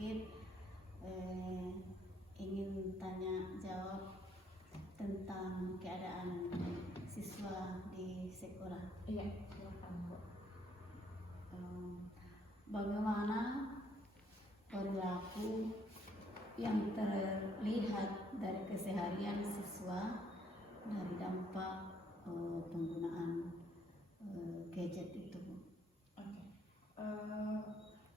sedikit ingin tanya jawab tentang keadaan siswa di sekolah. Iya, silakan Bu. Bagaimana perilaku yang terlihat dari keseharian siswa dari dampak penggunaan gadget itu, Bu? Oke.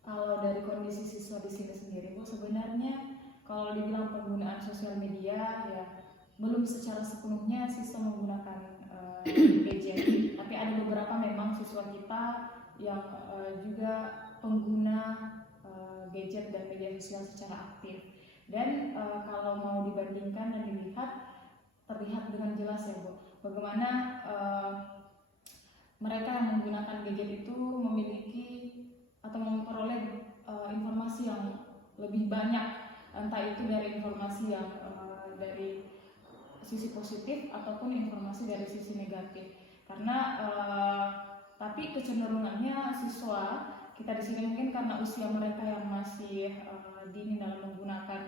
Kalau dari kondisi siswa di sini sendiri, Bu, sebenarnya kalau dibilang penggunaan sosial media ya belum secara sepenuhnya siswa menggunakan gadget. Tapi ada beberapa memang siswa kita yang juga pengguna gadget dan media sosial secara aktif. Dan kalau mau dibandingkan dan dilihat, terlihat dengan jelas ya Bu, bagaimana mereka yang menggunakan gadget itu memiliki atau memperoleh informasi yang lebih banyak, entah itu dari informasi yang dari sisi positif ataupun informasi dari sisi negatif. Karena tapi kecenderungannya siswa kita di sini mungkin karena usia mereka yang masih dini dalam menggunakan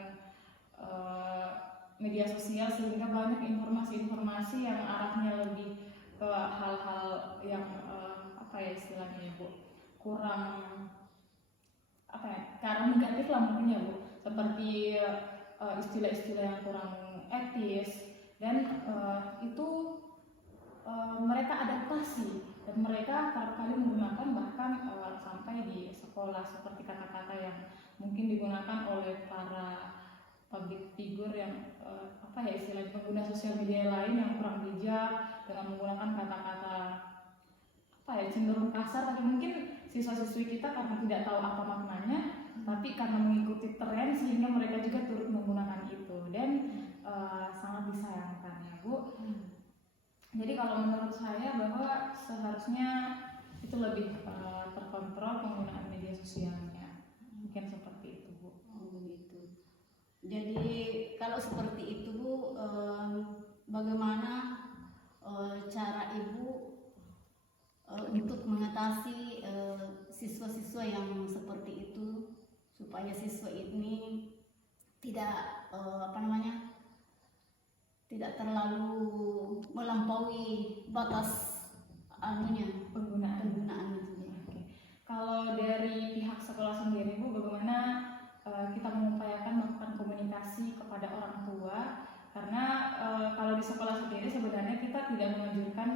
media sosial, sehingga banyak informasi-informasi yang arahnya lebih ke hal-hal yang apa ya istilahnya Bu, kurang apa ya, ke arah negatif lah mungkin ya Bu, seperti istilah-istilah yang kurang etis, dan itu mereka adaptasi dan mereka kerap kali menggunakan bahkan sampai di sekolah, seperti kata-kata yang mungkin digunakan oleh para public figure yang apa ya istilahnya pengguna sosial media lain yang kurang bijak dengan menggunakan kata-kata apa ya cenderung kasar, tapi mungkin siswa-siswi kita karena tidak tahu apa maknanya, tapi karena mengikuti tren sehingga mereka juga turut menggunakan itu, dan sangat disayangkan ya Bu. Jadi kalau menurut saya bahwa seharusnya itu lebih terkontrol penggunaan media sosialnya, mungkin seperti itu Bu. Begitu. Jadi kalau seperti itu Bu, bagaimana cara Ibu untuk mengatasi siswa-siswa yang seperti itu, supaya siswa ini tidak tidak terlalu melampaui batas penggunaannya. Oke. Kalau dari pihak sekolah sendiri Bu, bagaimana kita mengupayakan melakukan komunikasi kepada orang tua, karena kalau di sekolah sendiri sebenarnya kita tidak menganjurkan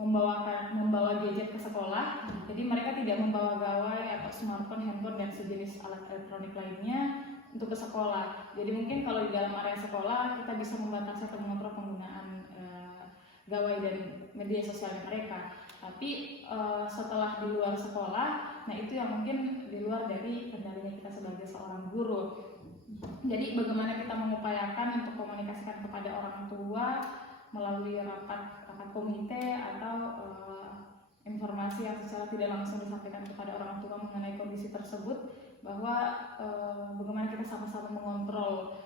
membawa gadget ke sekolah. Jadi mereka tidak membawa gawai atau smartphone, handphone dan sejenis alat elektronik lainnya untuk ke sekolah. Jadi mungkin kalau di dalam area sekolah kita bisa membatasi atau mengontrol penggunaan gawai dan media sosial mereka. Tapi setelah di luar sekolah, nah itu yang mungkin di luar dari kendalinya kita sebagai seorang guru. Jadi bagaimana kita mengupayakan untuk komunikasikan kepada orang tua melalui rapat komite atau informasi yang secara tidak langsung disampaikan kepada orang tua mengenai kondisi tersebut, bahwa bagaimana kita sama-sama mengontrol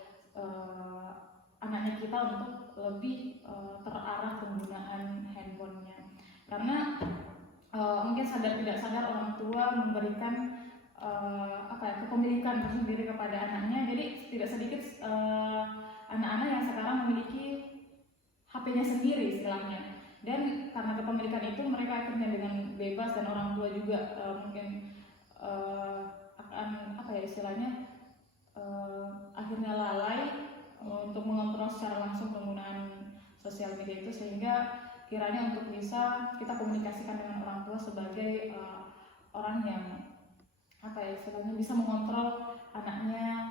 anaknya kita untuk lebih terarah penggunaan handphonenya. Karena mungkin sadar tidak sadar orang tua memberikan kepemilikan tersendiri kepada anaknya. Jadi tidak sedikit anak-anak yang sekarang memiliki HP-nya sendiri istilahnya, dan karena kepemilikan itu mereka akhirnya dengan bebas, dan orang tua juga mungkin akan akhirnya lalai untuk mengontrol secara langsung penggunaan sosial media itu, sehingga kiranya untuk bisa kita komunikasikan dengan orang tua sebagai orang yang bisa mengontrol anaknya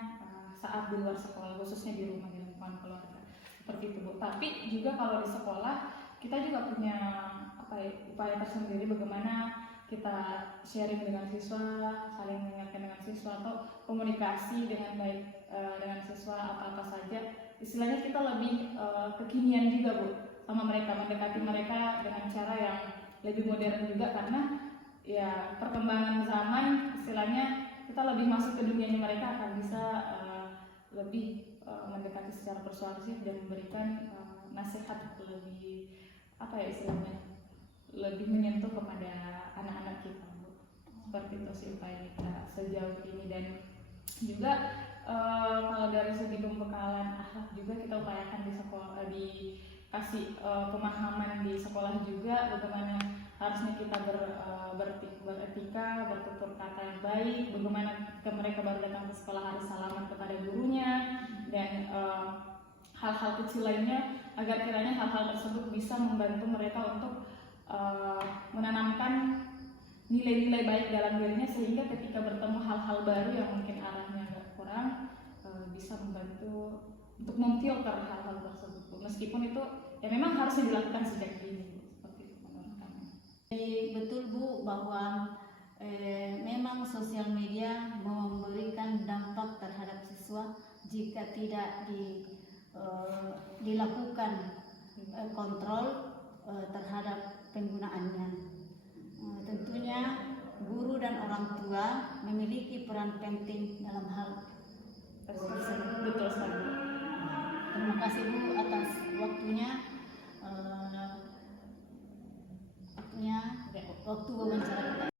saat di luar sekolah, khususnya di rumah, di lingkungan keluarga. Seperti itu Bu. Tapi juga kalau di sekolah kita juga punya upaya tersendiri bagaimana kita sharing dengan siswa, saling mengingatkan dengan siswa, atau komunikasi dengan baik dengan siswa apa saja. Istilahnya kita lebih kekinian juga Bu sama mereka, mendekati mereka dengan cara yang lebih modern juga, karena ya perkembangan zaman istilahnya kita lebih masuk ke dunianya mereka, akan bisa lebih mendekati secara persuasif dan memberikan nasihat lebih lebih menyentuh kepada anak-anak kita Bu. Seperti itu sih upaya kita sejauh ini, dan Juga kalau dari segi pembekalan akhlak juga kita upayakan di sekolah, dikasih pemahaman di sekolah juga bagaimana harusnya kita beretika, bertutur kata yang baik, bagaimana ketika mereka baru datang ke sekolah harus salaman kepada gurunya, dan hal-hal kecil lainnya, agar kiranya hal-hal tersebut bisa membantu mereka untuk menanamkan nilai-nilai baik dalam dirinya, sehingga ketika bertemu hal-hal baru yang mungkin arahnya agak kurang, bisa membantu untuk memfilter hal-hal tersebut, meskipun itu ya memang harusnya dilakukan sejak dini, seperti itu menurut kami. Betul Bu, bahwa memang sosial media memberikan dampak terhadap siswa jika tidak dilakukan kontrol terhadap penggunaannya. Tentunya guru dan orang tua memiliki peran penting dalam hal tersebut. Betul sekali. Terima kasih Bu atas waktunya. Waktu wawancara kita.